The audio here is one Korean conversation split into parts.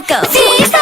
Go!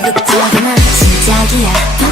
그때부터 난 시작이야.